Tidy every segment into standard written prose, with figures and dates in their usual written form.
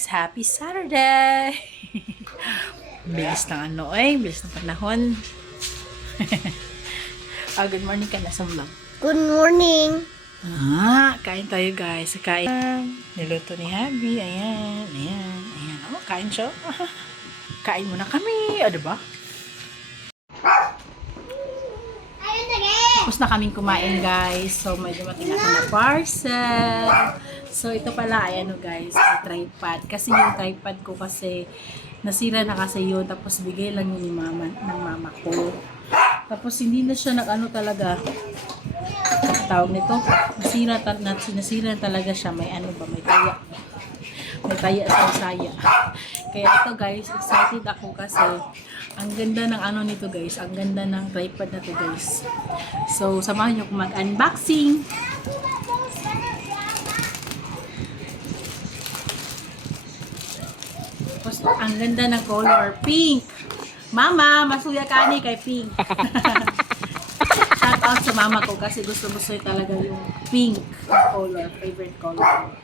guys! Happy Saturday! Bilis ng bilis ng panahon. Good morning ka na sa vlog. Good morning. Kain tayo guys. Kain. Niluto ni Habi. Ayan. Kain siya. Kain muna kami. Diba? Tapos na kaming kumain guys. So may dumating ako na parcel. So ito pala guys, tripod. Kasi yung tripod ko kasi nasira na kasi yun. Tapos bigay lang yun ni mama, ng mama ko. Tapos hindi na siya talaga. Tawag nito. Nasira talaga siya. May may taya. May taya sa saya. Kaya ito guys, excited ako kasi ang ganda ng nito guys. Ang ganda ng tripod na to guys. So samahan nyo kung mag-unboxing. Tapos ang ganda ng color pink. Mama, masuya ka ni kay pink. Shout out sa mama ko kasi gusto talaga yung pink color, favorite color.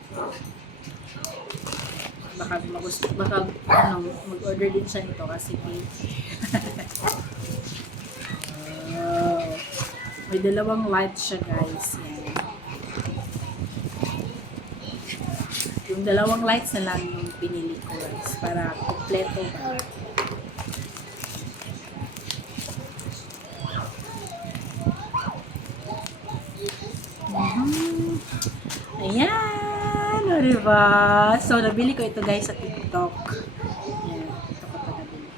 Baka mag-order din siya nito kasi pink. May dalawang light siya guys. Yan. Yung dalawang lights na lang yung pinili ko guys para kompleto ba. Ayan, diba? So, nabili ko ito guys sa TikTok. Ayan, ito ko pa nabili.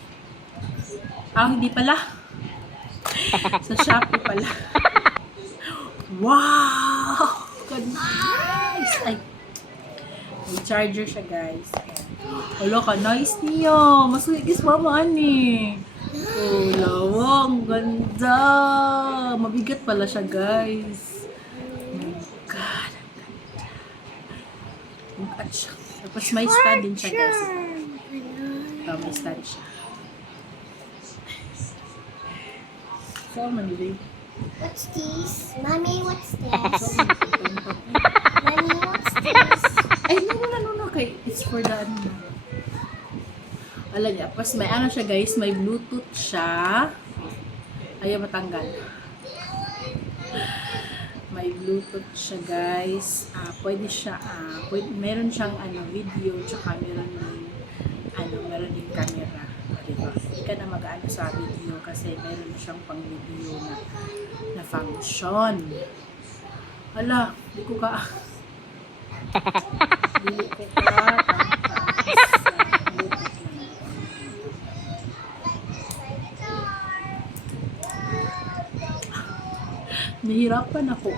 Hindi pala. Sa Shopee pala. Wow! God, nice! Ay, may charger siya guys. Wala ka, nice niyo. Masugis mama ani. Oh, lawang, ganda. Mabigat pala siya guys. Tapos may stand din siya guys. Ito, may stand siya. So, manili. What's this? Mommy, what's this? Mommy, what's this? Ay, no. Okay, it's for the Alam niya. Tapos may siya guys. May Bluetooth siya. Ayaw matanggal. May Bluetooth siya guys. Pwede siya, meron siyang video, tsaka meron din camera. Diba? Hindi ka na mag-ano sa video kasi meron siyang pang video na function. Hala, hindi ko ka. Nahirapan ako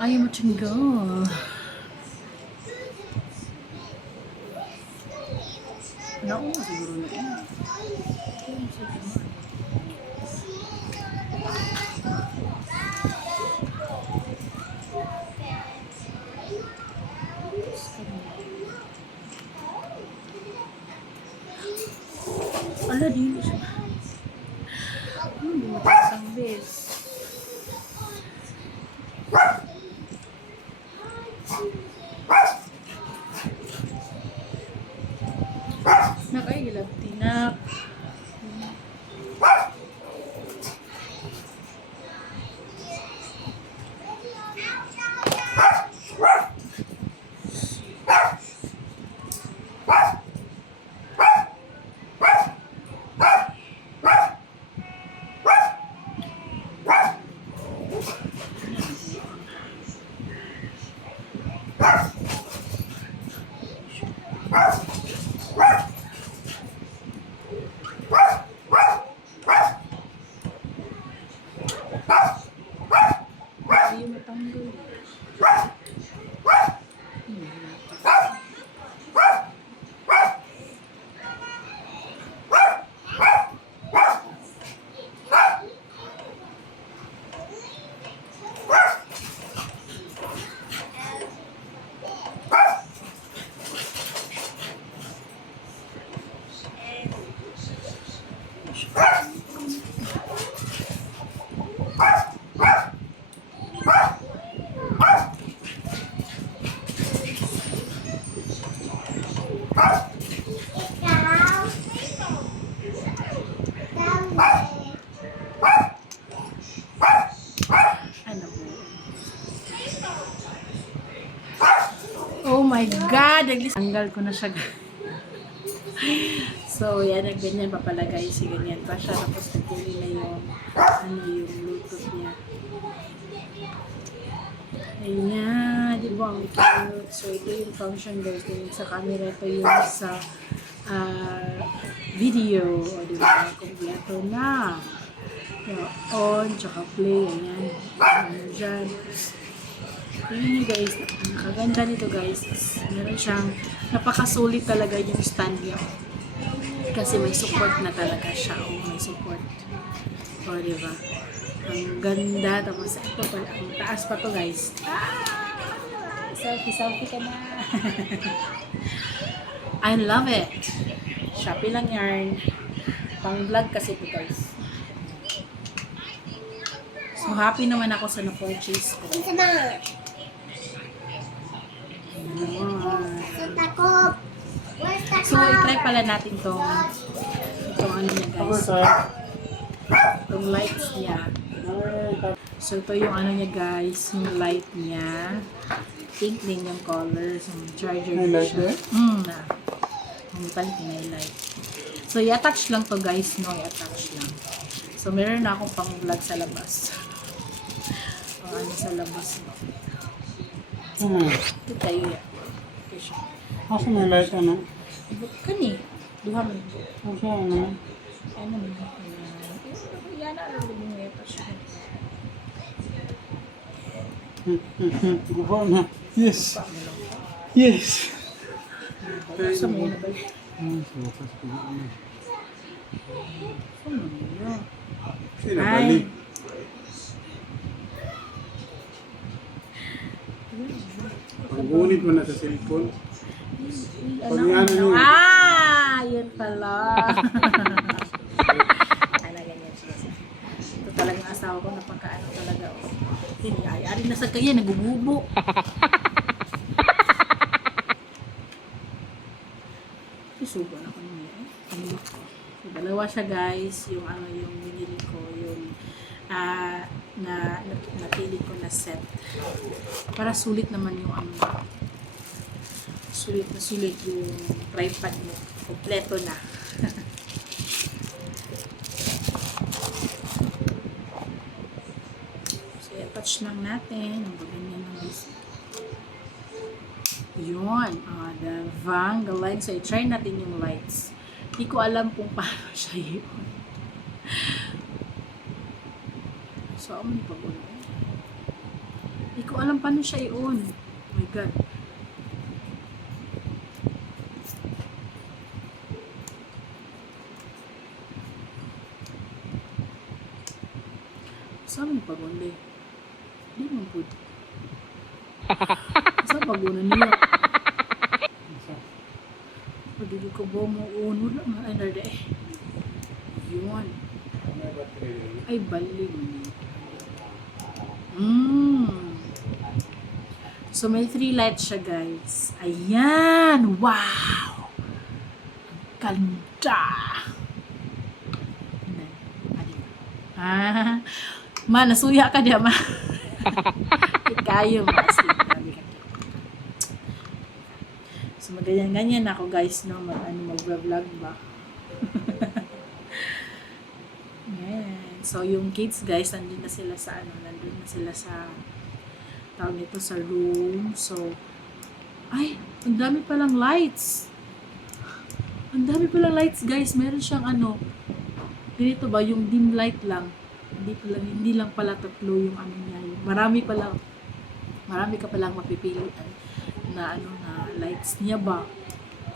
ayaw matangga. Siguro na yun. Ala, di siya. Matang bes. Nakailag tinak. Ayaw matanggal. God! Tanggal ko na siya. So, yan, ganyan papalagay si ganyan pa siya. Tapos, nagpuli na yung, yung Bluetooth niya. Ayan, di ba ang cute? So, ito yung function guys. Ito yung sa camera. Ito yung sa video. O, di ba? Kompleto na. On, tsaka play. Ayan. Ano dyan. Tingnan nyo guys. Nakaganda nito guys. Meron siyang napakasulit talaga yung stand niya. Kasi may support na talaga siya. O, may support. O, di ba? Ang ganda. Tapos ito pa. Ang taas pa to guys. Selfie ka na. I love it. Shopee lang yarn. Pang vlog kasi ito guys. So happy naman ako sa na-purchase ko. Isa na. Takop. Where's the So i-try pala natin itong ano niya guys. Itong lights niya. So ito yung ano niya guys. Yung light niya. Pink din yung color. So charger din siya. Ang balik na light. So i-attach lang to guys. No, i-attach lang. So meron na akong pang vlog sa labas. O ano sa labas no. Ito tayo yan. Okay siya. Asa may light ano? Kani. Duha man. Asa ano? Ano man. Yan na lang din yung ito siya. Gupa na. Yes. Yes. Sa may na ba? Sukas ko na ano. Ano yun? Sinabalik. Pag-unit mo na sa cellphone. Pag yan ano yun. Yun pala. Ganyan siya. Ito talagang asawa ko na pagkaano talaga. Ari na sa kanya, nagugubo. Isubo na ko naman. So, dalawa siya guys. Yung ano yung binili ko. Yung napili ko na set. Para sulit naman yung ano. Sulit na sulit yung tripod mo. Kompleto na. So, i-touch lang natin. Ang ganyan ng guys. Yun. Diba? Ang galing. So, i-try natin yung lights. Hindi ko alam kung paano siya yun. So, ano yung pag-on? Hindi ko alam paano siya i-on. Oh my God. Saan yung pag-on? Hindi mo po. Saan pag-on niya? Pwede ko ba mo uno lang? Ay, nada eh. Yun. Ay, baling. So, may 3 lights siya, guys. Ayan! Wow! Ganda! Ma, nasuya ka diya, ma. Kayo, ma. So, maganyan-ganyan ako, guys, no? Mag-vlog ba? Yan. So, yung kids, guys, nandun na sila sa, nandun na sila sa, tawag nito, sa room. So, ay, ang dami palang lights. Ang dami palang lights, guys. Meron siyang, ganito ba, yung dim light lang. Hindi lang pala tatlo yung niya. Marami ka palang mapipilian na, na lights niya ba.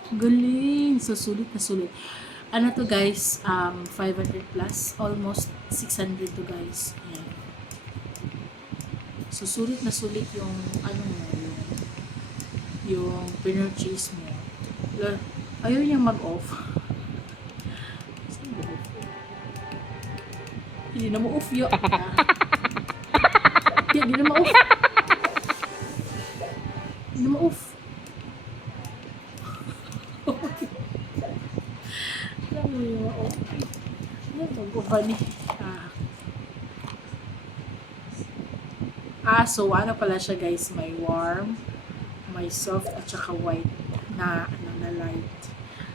Galing. So, sulit na sulit. Ano to guys, 500 plus, almost 600 to guys. Ayan. So, sulit na sulit yung, yung pinurchase mo. Ayaw niya mag-off. Hindi na ma-off yun. Hindi na ma-off. Hindi na ma-off. So ano pala siya guys, may warm, may may soft at saka white na na light.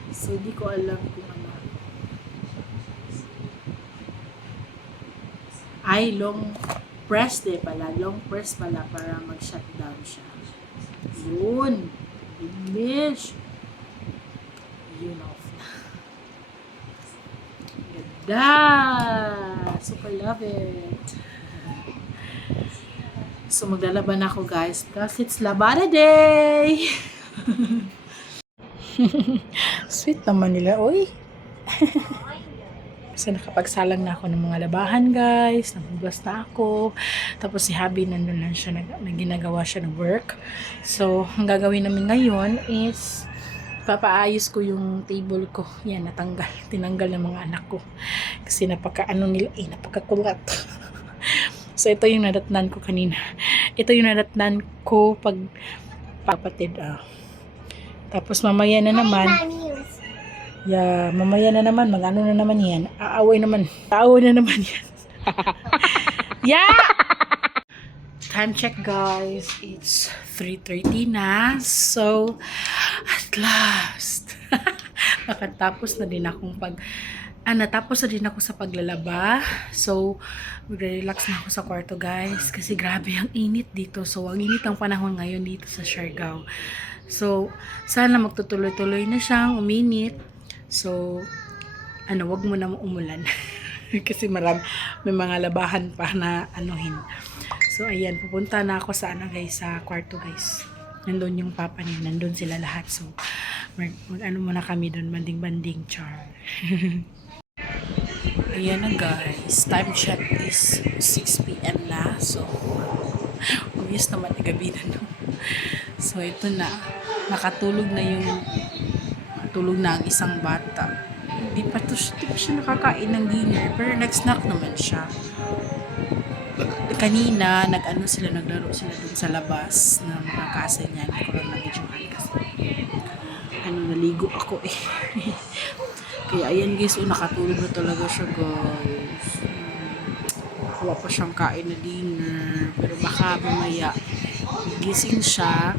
So di ko alam kung ano. Ay, long press pala. Long press pala para mag-shutdown siya. Yun. English. Yun off na. Ganda! Super love it. So, maglalaban ako guys because it's Labada Day! Sweet naman nila, oy! So, nakapagsalang na ako ng mga labahan, guys. Naghugas na ako. Tapos, si Habi, nandun lang siya, ginagawa siya ng work. So, ang gagawin namin ngayon is, papaayos ko yung table ko. Yan, natanggal. Tinanggal ng mga anak ko. Kasi napakakulat. So, ito yung nadatnan ko kanina. Ito yung nadatnan ko pag papatid. Tapos, mamaya na naman. Yeah, mamaya na naman, mag-ano na naman yan. Aaway na naman yan. Yeah! Time check guys, it's 3:30 na. So, at last, natapos na din ako sa paglalaba. So, mag-relax na ako sa kwarto guys. Kasi grabe ang init dito. So, ang init ang panahon ngayon dito sa Siargao. So, sana magtutuloy-tuloy na siyang uminit. So, wag mo na umulan. Kasi may mga labahan pa na anuhin. So, ayan, pupunta na ako sa sa kwarto guys. Nandun yung papa niya, nandun sila lahat. So, muna kami doon, banding-banding char. Ayan na guys, time check is 6 p.m. na. So, obvious naman, gabi na no. So, ito na, nakatulog ang isang bata. Di pa siya nakakain ng dinner, pero nag-snack naman siya. Kanina, naglaro sila dun sa labas ng mga kasa niya. Hindi ko lang nabidyohan kasi naligo ako eh. Kaya ayan guys, nakatulog na talaga siya guys. Wala pa siyang kain na dinner, pero baka mamaya gising siya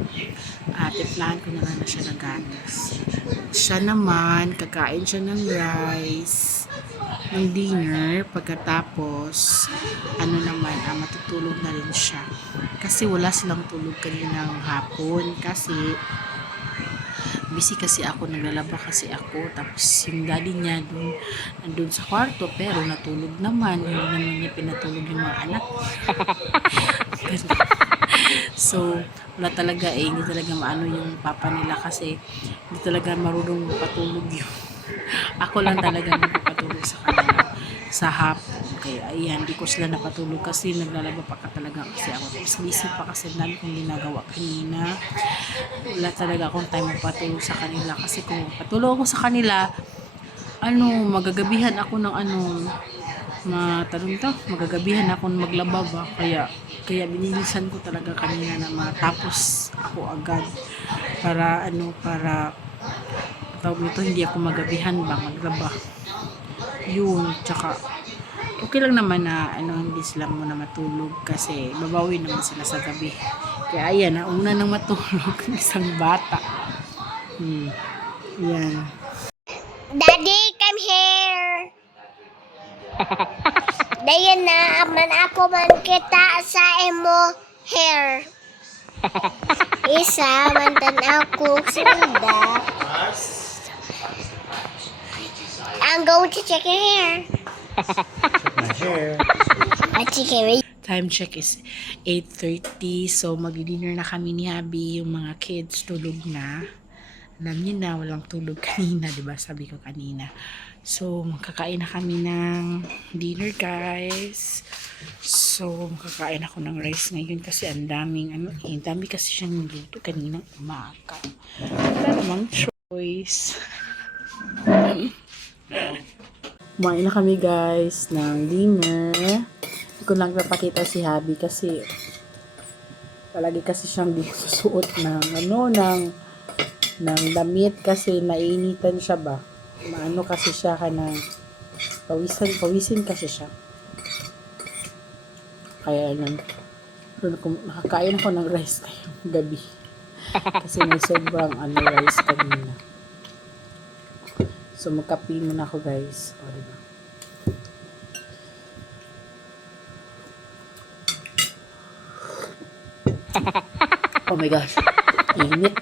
at tiplahan ko na siya ng gatas. Siya naman, kakain siya ng rice, ng dinner, pagkatapos, matutulog na rin siya. Kasi wala silang tulog kaninang hapon, kasi busy kasi ako, naglalaba kasi ako, tapos yung daddy niya nandun sa kwarto, pero natulog naman, hindi naman niya pinatulog yung mga anak. So, wala talaga hindi talaga maano yung papa nila kasi hindi talaga marunong patulog yun. Ako lang talaga magpapatulog sa kanila sa hapon. Kaya ayan, di ko sila napatulog kasi naglalaba pa talaga kasi ako. Tapos busy pa kasi dami kong ginagawa kanina. Wala talaga akong time magpatulog sa kanila kasi kung patulog ako sa kanila, magagabihan ako ng magagabihan ako maglaba ba, kaya binilisan ko talaga kanina na matapos ako agad para tawag nito, hindi ako magabihan ba maglaba yun. Tsaka okay lang naman na hindi sila muna matulog kasi babawi naman sila sa gabi. Kaya ayan, una nang matulog ng isang bata. Yan. Daddy, come here. Dayan na, man ako man kita sa imo hair. Isa, mantan ako sinda. I'm going to check your hair. My hair. I check your Time check is 8:30. So, mag-dinner na kami ni Abby. Yung mga kids tulog na. Alam niyo na, walang tulog kanina, diba? Sabi ko kanina. So, magkakain na kami ng dinner, guys. So, makakain ako ng rice ngayon kasi ang dami kasi siyang niluto kaninang umaga. Wala namang choice. Kumain na kami, guys, ng dinner. Hindi ko lang papakita si Habi kasi palagi kasi siyang susuot ng damit kasi nainitan siya ba. Kasi siya pawisin kasi siya. Kaya nakakain ako ng rice ngayong gabi. Kasi may sobrang rice kanina. So, magkape muna ako, guys. O, diba? Oh my gosh. Init.